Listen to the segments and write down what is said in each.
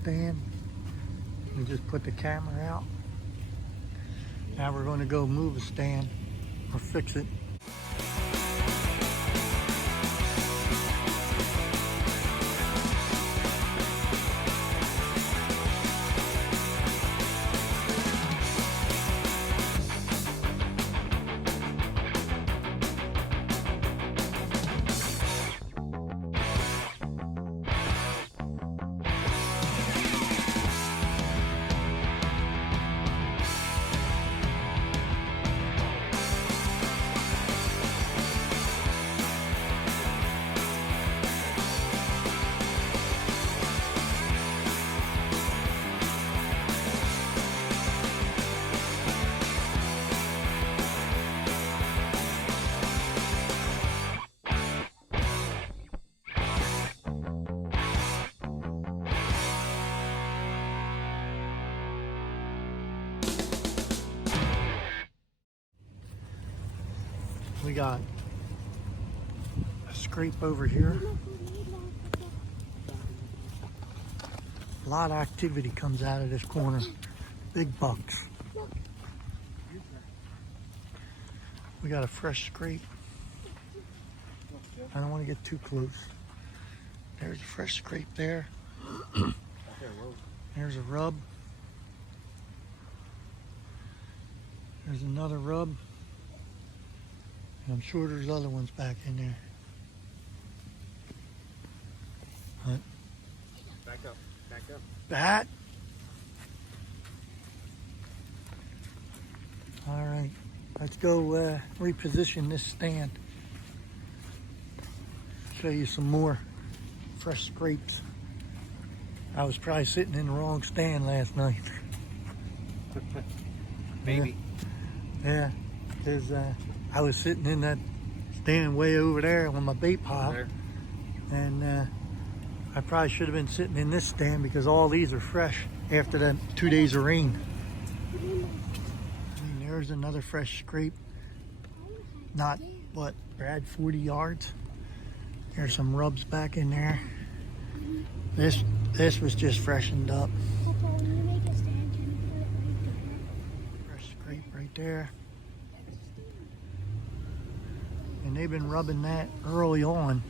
stand. We just put the camera out. Now we're going to go move a stand or fix it. We got a scrape over here. A lot of activity comes out of this corner. Big bucks. We got a fresh scrape. I don't want to get too close. There's a fresh scrape there. There's a rub. There's another rub. And I'm sure there's other ones back in there. What? Back up, back up. That? All right, let's go reposition this stand. Show you some more fresh scrapes. I was probably sitting in the wrong stand last night. Maybe. Yeah, because I was sitting in that stand way over there on my bait pile. And I probably should have been sitting in this stand because all these are fresh after that 2 days of rain. And there's another fresh scrape. Not, what, Brad, 40 yards? There's some rubs back in there. This was just freshened up. Fresh scrape right there. And they've been rubbing that early on.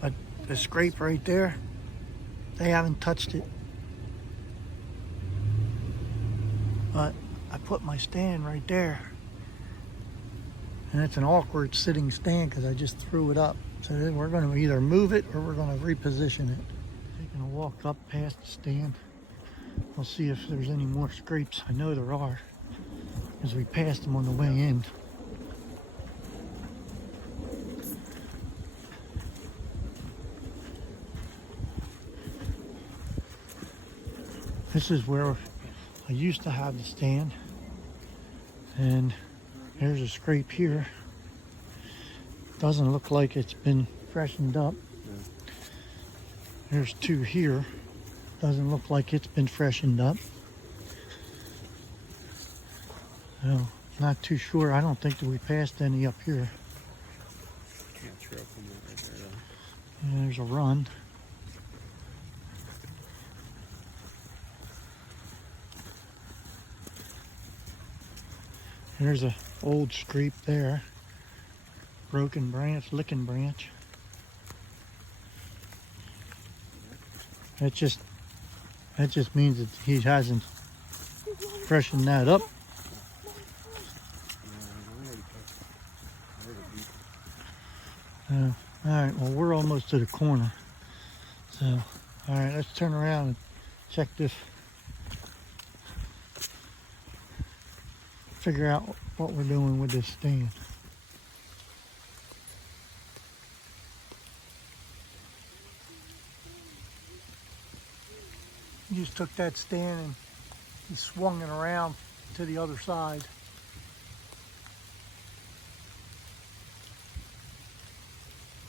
But the scrape right there, they haven't touched it. But I put my stand right there. And it's an awkward sitting stand because I just threw it up. So then we're going to either move it or we're going to reposition it. Taking a walk up past the stand. We'll see if there's any more scrapes. I know there are because we passed them on the way in. This is where I used to have the stand, and there's a scrape here. Doesn't look like it's been freshened up. There's two here. Doesn't look like it's been freshened up. So, not too sure. I don't think that we passed any up here. Can't trail from that right there though. And there's a run. There's a old scrape there. Broken branch, licking branch. That just means that he hasn't freshened that up. All right, well, we're almost to the corner. So, all right, let's turn around and check this. Figure out what we're doing with this stand. He just took that stand and he swung it around to the other side.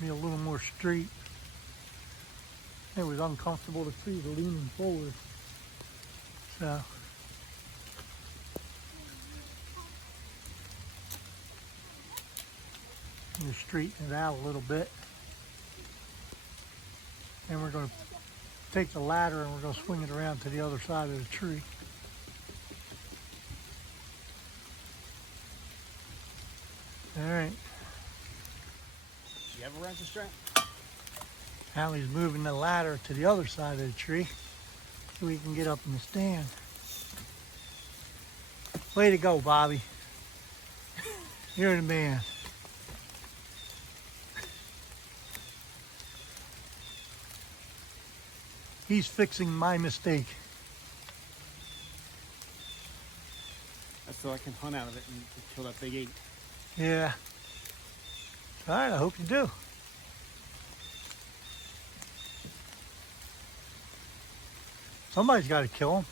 Be a little more straight. It was uncomfortable to see the leaning forward. So you straighten it out a little bit. And we're going to take the ladder and we're going to swing it around to the other side of the tree. All right. You have a ratchet strap? Hallie's moving the ladder to the other side of the tree so we can get up in the stand. Way to go, Bobby. You're the man. He's fixing my mistake. That's so I can hunt out of it and kill that big 8. Yeah. All right, I hope you do. Somebody's got to kill him.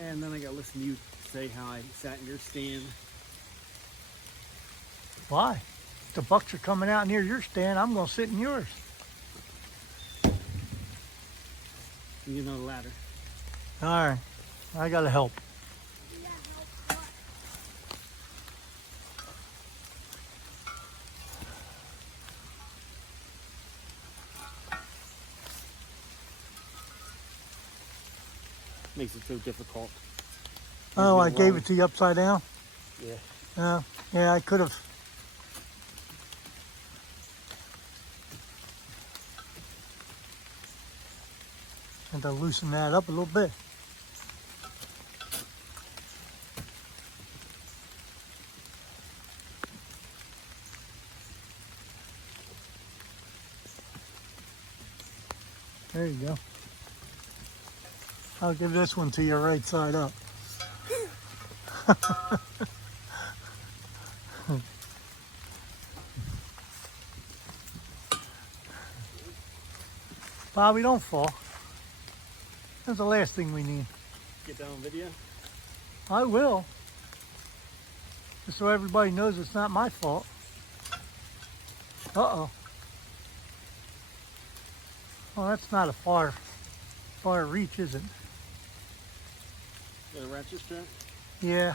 And then I got to listen to you say how I sat in your stand. Why? If the bucks are coming out near your stand, I'm going to sit in yours. You know the ladder. All right. I got to help. Makes it so difficult. Oh, I gave it to you upside down? Yeah. Yeah, I could have. Had to loosen that up a little bit. There you go. I'll give this one to you right side up. Bobby, don't fall. That's the last thing we need. Get that on video? I will. Just so everybody knows it's not my fault. Uh-oh. Well, that's not a far reach, is it? Got a ratchet strap? Yeah.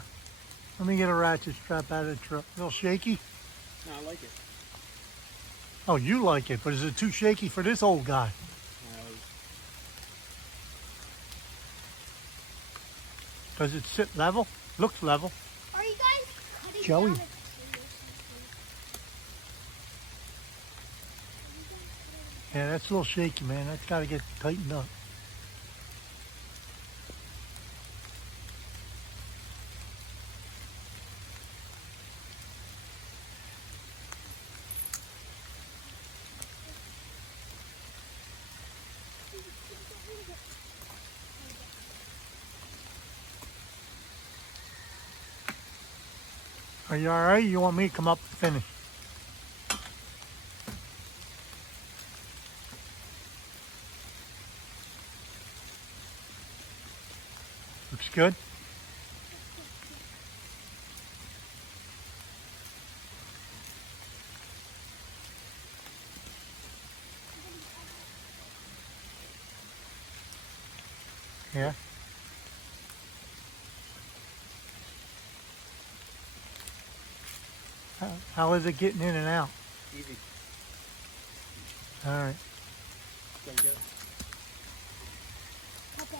Let me get a ratchet strap out of the truck. A little shaky? No, I like it. Oh, you like it, but is it too shaky for this old guy? Does it sit level? Looks level. Are you guys cutting Joey. down a tree or something? Yeah, that's a little shaky, man. That's got to get tightened up. Are you all right? You want me to come up and finish? Looks good. Yeah. How is it getting in and out? Easy. All right. Gotta get it. Okay.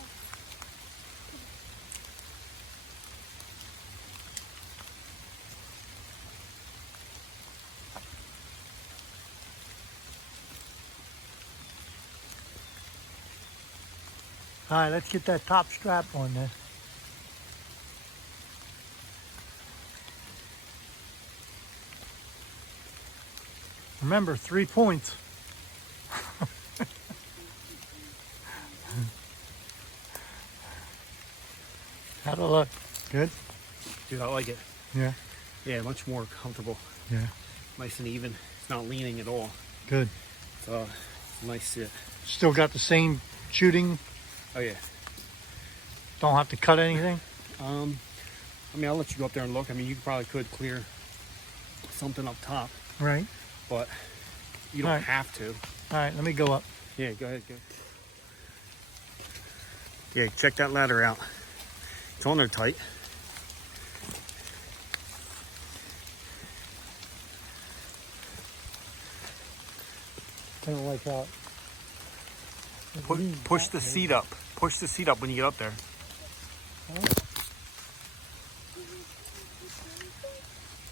All right, let's get that top strap on then. Remember, 3 points. How'd it look? Good? Dude, I like it. Yeah. Yeah, much more comfortable. Yeah. Nice and even. It's not leaning at all. Good. So, nice sit. Still got the same shooting. Oh, yeah. Don't have to cut anything. I mean, I'll let you go up there and look. I mean, you probably could clear something up top, Right. but you don't All right. have to. All right, let me go up. Yeah, go ahead. Go. Yeah, check that ladder out. It's on there tight. Kind of like how Push the seat up. Push the seat up when you get up there.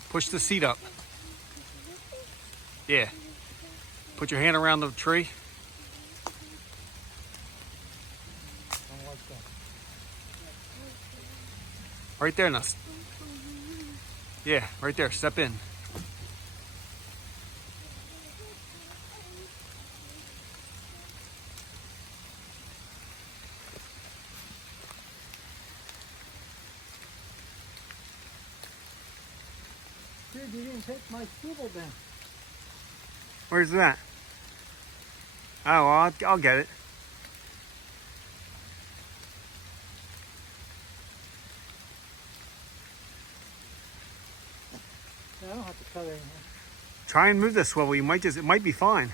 Push the seat up. Yeah. Put your hand around the tree. Right there, now. Yeah, right there. Step in. Dude, you didn't take my swivel then. Where's that? Oh, well, I'll get it. I don't have to cut anything. Try and move the swivel. It might be fine.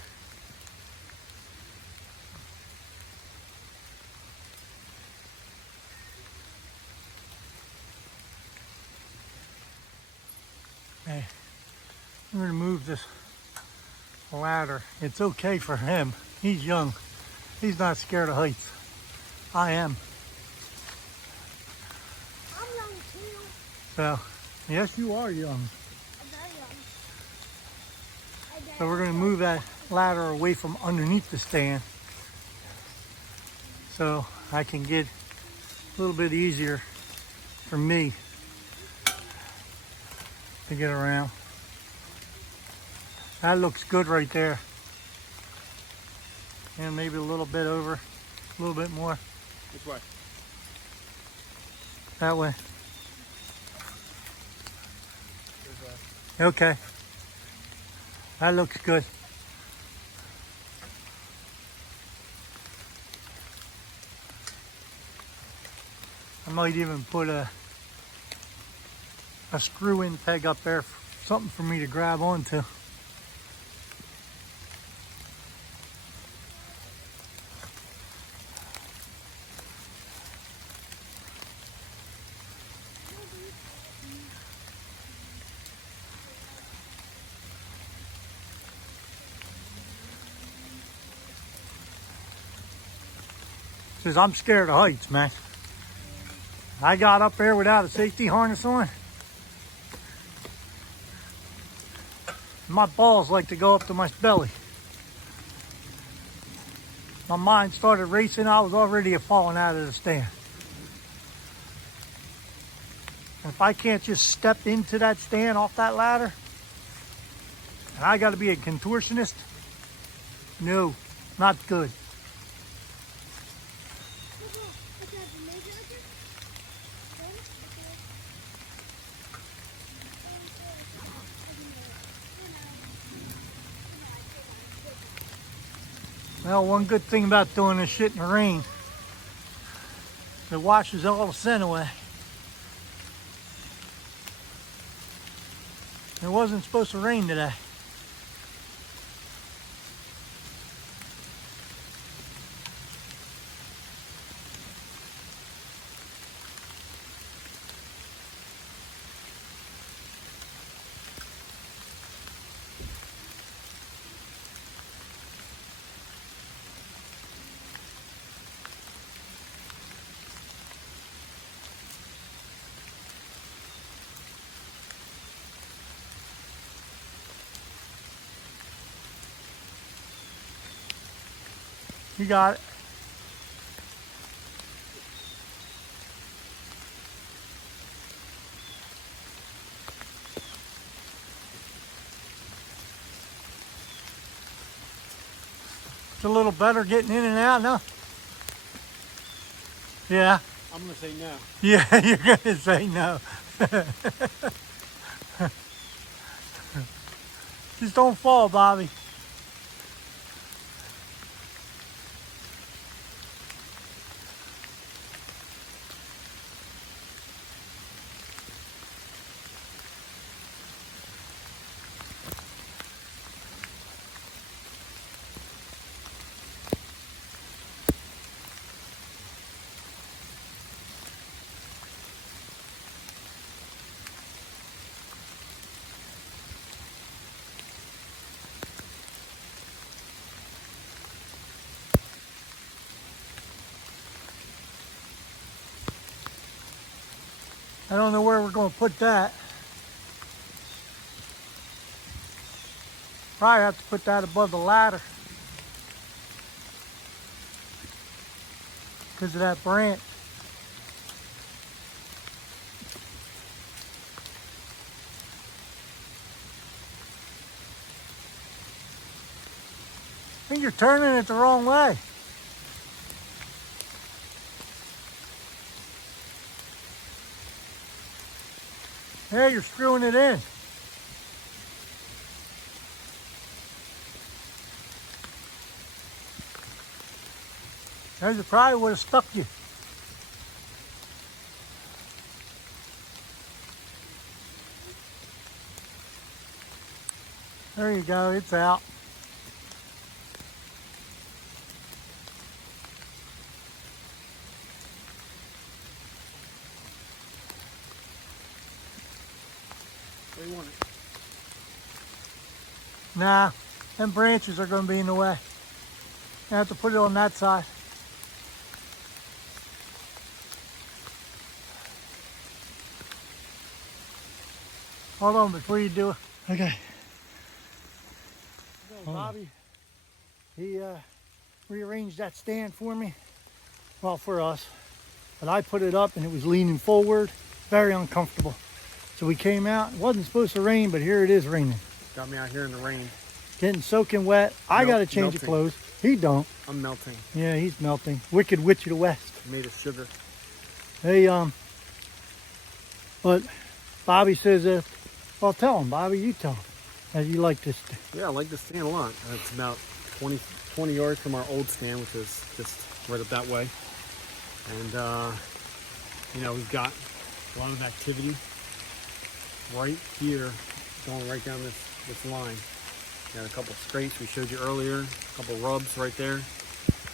Hey, I'm going to move this ladder. It's okay for him. He's young. He's not scared of heights. I am. I'm young too. So, yes, you are young. I'm very young. So we're going to move that ladder away from underneath the stand so I can get a little bit easier for me to get around. That looks good right there. And maybe a little bit over, a little bit more. Which way? That way. Okay. That looks good. I might even put a screw-in peg up there, something for me to grab onto. Says I'm scared of heights, man. I got up there without a safety harness on. My balls like to go up to my belly. My mind started racing. I was already falling out of the stand. And if I can't just step into that stand off that ladder, and I got to be a contortionist, no, not good. Well, one good thing about doing this shit in the rain, it washes all the scent away. It wasn't supposed to rain today. You got it. It's a little better getting in and out now. Yeah. I'm gonna say no. Yeah, you're gonna say no. Just don't fall, Bobby. I don't know where we're going to put that. Probably have to put that above the ladder because of that branch. I think you're turning it the wrong way. There, you're screwing it in. There's probably would have stuck you. There you go, it's out. Where do you want it? Nah, them branches are going to be in the way. I have to put it on that side. Hold on before you do it. Okay. Bobby, he rearranged that stand for me. Well, for us. But I put it up and it was leaning forward. Very uncomfortable. So we came out. It wasn't supposed to rain, but here it is raining. Got me out here in the rain. Getting soaking wet. I got to change of clothes. He don't. I'm melting. Yeah, he's melting. Wicked Witch of the West. Made of sugar. Hey, but Bobby says, well, tell him, Bobby, you tell him, as you like this. Yeah, I like this stand a lot. It's about 20 yards from our old stand, which is just right up that way. And, you know, we've got a lot of activity right here, going right down this line. Got a couple scrapes we showed you earlier, a couple rubs right there,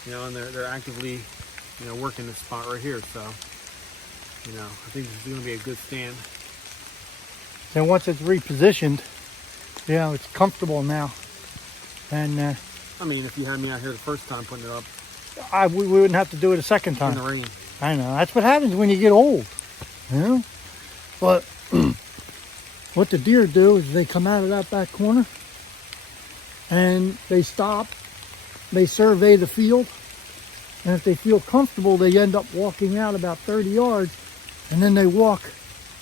you know, and they're actively, you know, working this spot right here. So, you know, I think this is going to be a good stand. And once it's repositioned, you know, it's comfortable now. And I mean, if you had me out here the first time putting it up we wouldn't have to do it a second in time. the rain. I know. That's what happens when you get old. You know? But what the deer do is they come out of that back corner and they stop. They survey the field. And if they feel comfortable, they end up walking out about 30 yards. And then they walk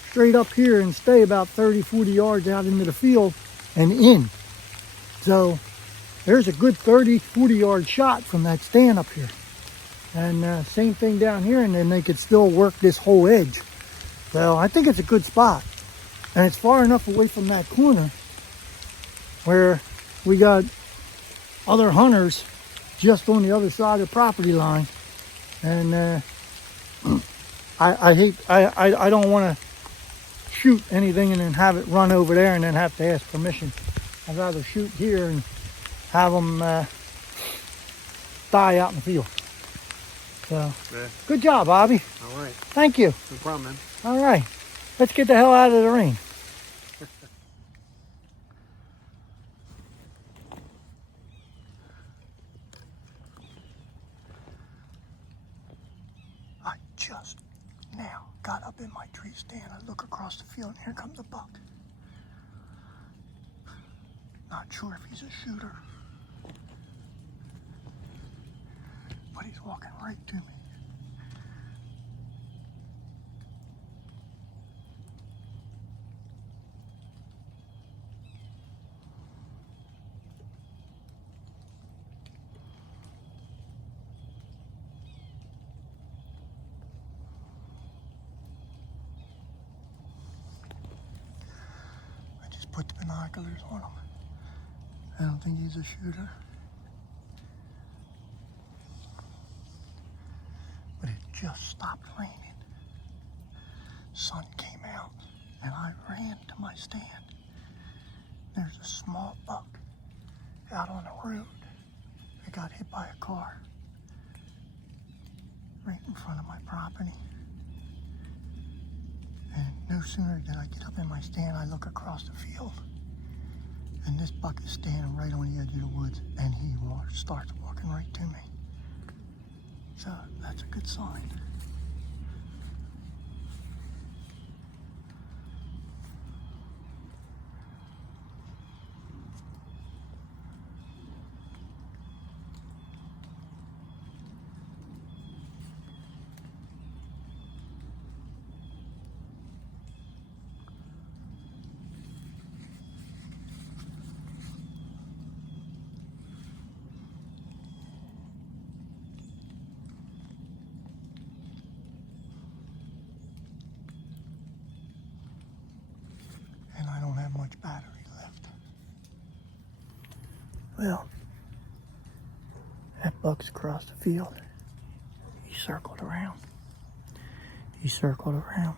straight up here and stay about 30, 40 yards out into the field and in. So there's a good 30, 40 yard shot from that stand up here. And same thing down here, and then they could still work this whole edge. So I think it's a good spot. And it's far enough away from that corner where we got other hunters just on the other side of the property line. And I don't want to shoot anything and then have it run over there and then have to ask permission. I'd rather shoot here and have them die out in the field. So, Yeah. Good job, Bobby. All right. Thank you. No problem, man. All right. Let's get the hell out of the rain. I just now got up in my tree stand. I look across the field and here comes a buck. Not sure if he's a shooter, but he's walking right to me. I just put the binoculars on him. I don't think he's a shooter. But it just stopped raining. Sun came out and I ran to my stand. There's a small buck out on the road that got hit by a car right in front of my property. And no sooner did I get up in my stand, I look across the field. And this buck is standing right on the edge of the woods, and he starts walking right to me. So that's a good sign. Well, that buck's across the field. He circled around. He circled around.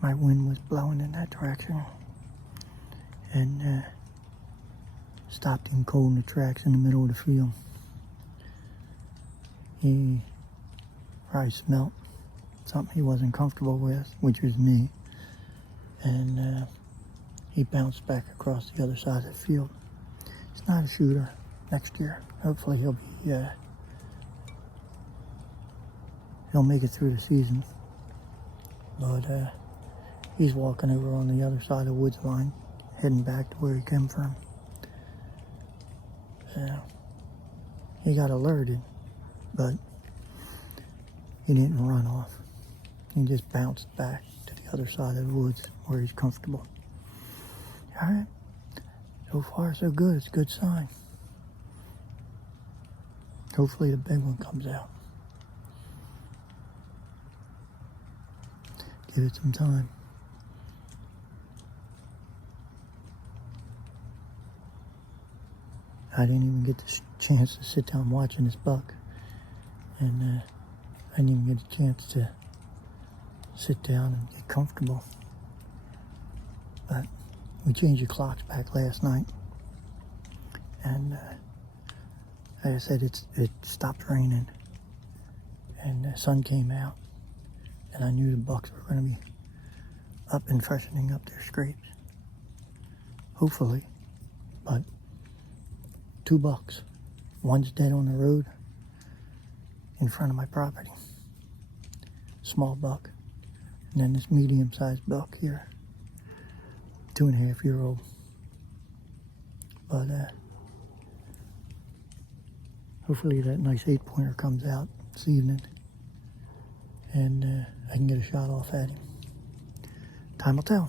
My wind was blowing in that direction and stopped him cold in the tracks in the middle of the field. He probably smelt something he wasn't comfortable with, which was me, and he bounced back across the other side of the field. He's not a shooter. Next year, hopefully he'll make it through the season, but he's walking over on the other side of the woods line, heading back to where he came from. He got alerted, but he didn't run off. He just bounced back to the other side of the woods where he's comfortable. All right. So far, so good. It's a good sign. Hopefully the big one comes out. Give it some time. I didn't even get the chance to sit down watching this buck. And I didn't even get a chance to sit down and get comfortable. But we changed the clocks back last night. And like I said, it stopped raining. And the sun came out. And I knew the bucks were going to be up and freshening up their scrapes. Hopefully. But 2 bucks. One's dead on the road in front of my property. Small buck. And then this medium-sized buck here. 2.5-year-old. But hopefully that nice 8-pointer comes out this evening. And I can get a shot off at him. Time will tell.